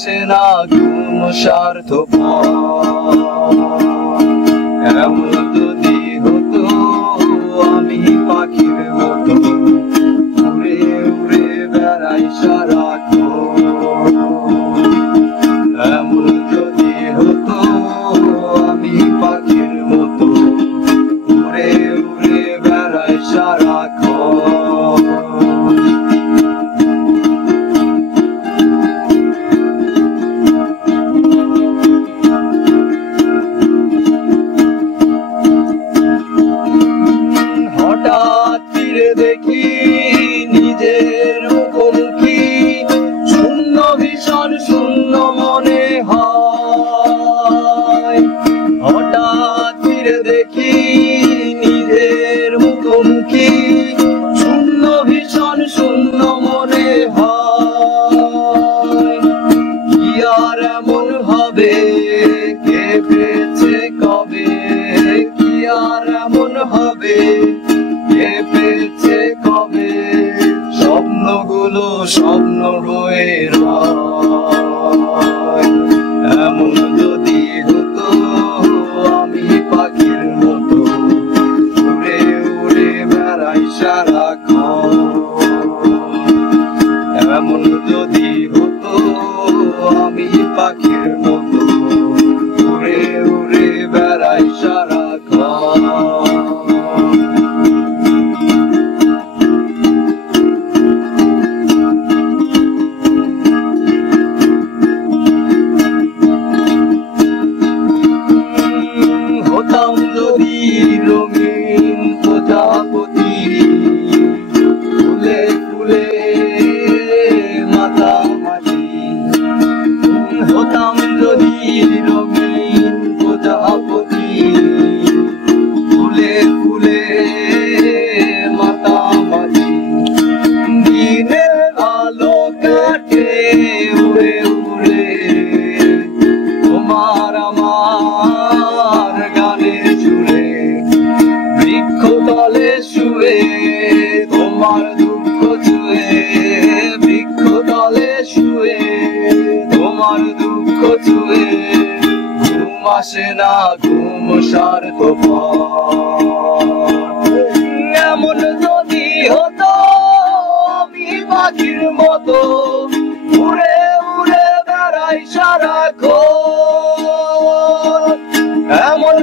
আসে না ঘুম স্বার্থপর। এমন যদি হতো আমি পাখির মতো উড়ে উড়ে বেড়াই সারাক্ষণ। এমন যদি হতো আমি পাখির মতো উড়ে উড়ে বেড়াই সারাক্ষণ। হঠাৎ ফিরে দেখি নিজের মুখোমুখি, শূন্য ভীষণ শূন্য মনে হয়। হঠাৎ ফিরে দেখি নিজের মুখোমুখি, শূন্য ভীষণ শূন্য মনে হয়। কি আর এমন হবে কে পেয়েছে কবে, কি আর এমন হবে কে পেয়েছে কবে, স্বপ্নগুলো স্বপ্ন রয়ে রয়। এমন যদি হতো আমি পাখির মতো উড়ে উড়ে বেড়াই সারাক্ষণ। এমন যদি হতো আমি পাখির মতো উড়ে উড়ে বেড়াই সারাক্ষণ। হতাম যদি রঙিন প্রজাপতি, ফুলে ফুলে মাতামাতি। হতাম যদি রঙিন প্রজাপতি, ফুলে ফুলে মাতামাতি। দিনের আলো কাটে উড়ে উড়ে তোমার আমার গানের সুরে। বৃক্ষ তলে শুয়ে তোমার দুঃখ ছুঁয়ে, বৃক্ষ তলে শুয়ে তোমার দুঃখ ছুঁয়ে। ঘুম আসে না ঘুম স্বার্থপর। এমন যদি হতো আমি পাখির মতো উড়ে উড়ে বেড়াই সারাক্ষণ। এমন